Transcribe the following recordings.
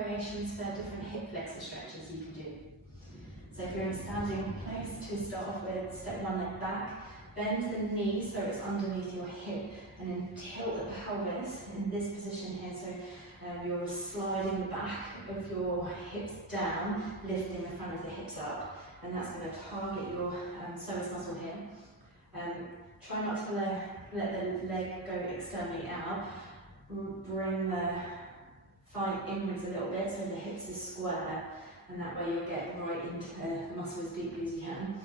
variations for different hip flexor stretches you can do. So if you're in a standing place, to start off with, step one leg back, bend the knee so it's underneath your hip, and then tilt the pelvis in this position here. So you're sliding the back of your hips down, lifting the front of the hips up, and that's going to target your psoas muscle here. Try not to let the leg go externally out. Bring the thigh inwards a little bit so the hips are square, and that way you'll get right into the muscle as deeply as you can.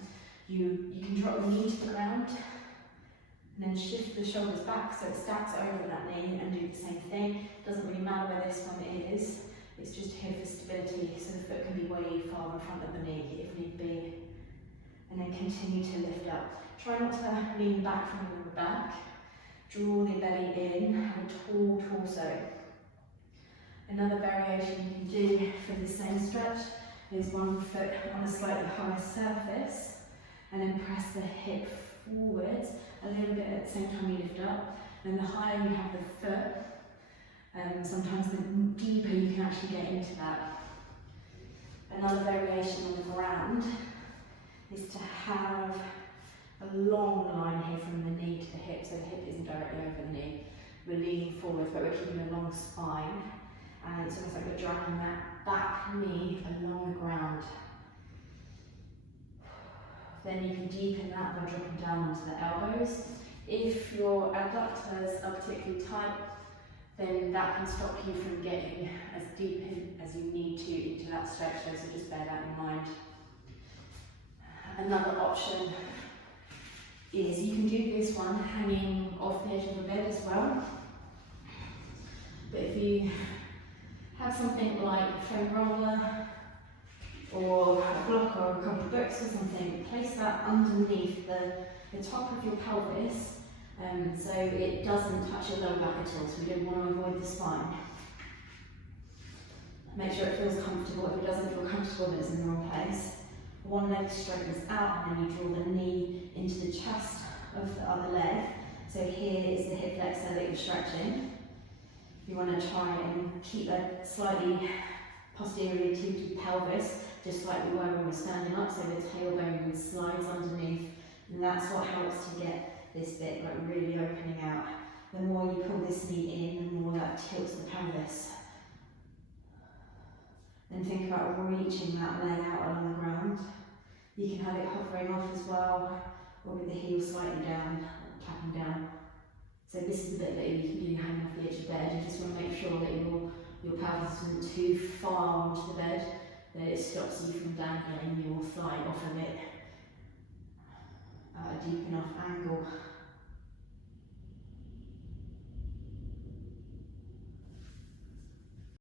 You can drop the knee to the ground, and then shift the shoulders back so it stacks over that knee, and do the same thing. Doesn't really matter where this one is, it's just here for stability, so the foot can be way far in front of the knee if need be. And then continue to lift up. Try not to lean back from the back. Draw the belly in, and tall torso. Another variation you can do for the same stretch is one foot on a slightly higher surface, and then press the hip forwards a little bit at the same time you lift up. And the higher you have the foot, sometimes the deeper you can actually get into that. Another variation on the ground is to have a long line here from the knee to the hip, so the hip isn't directly over the knee. We're leaning forward, but we're keeping a long spine, and it's almost like we're dragging that back knee along the ground. Then you can deepen that by dropping down onto the elbows. If your adductors are particularly tight, then that can stop you from getting as deep in as you need to into that stretch, so just bear that in mind. Another option is you can do this one hanging off the edge of the bed as well. But if you have something like a foam roller or a block or a couple of books or something, place that underneath the top of your pelvis, so it doesn't touch your lower back at all, so we don't want to avoid the spine. Make sure it feels comfortable. If it doesn't feel comfortable, then it's in the wrong place. One leg straightens out, and then you draw the knee into the chest of the other leg. So here is the hip flexor that you're stretching. You want to try and keep that slightly posteriorly to the pelvis, just like we were when we're standing up, so the tailbone slides underneath, and that's what helps to get this bit like really opening out. The more you pull this knee in, the more that tilts the pelvis. Then think about reaching that leg out along the ground. You can have it hovering off as well, or with the heel slightly down, tapping down. So this is the bit that you can do hanging off the edge of the bed. You just want to make sure that your pelvis isn't too far onto the bed, that it stops you from dangling your thigh off of it at a deep enough angle.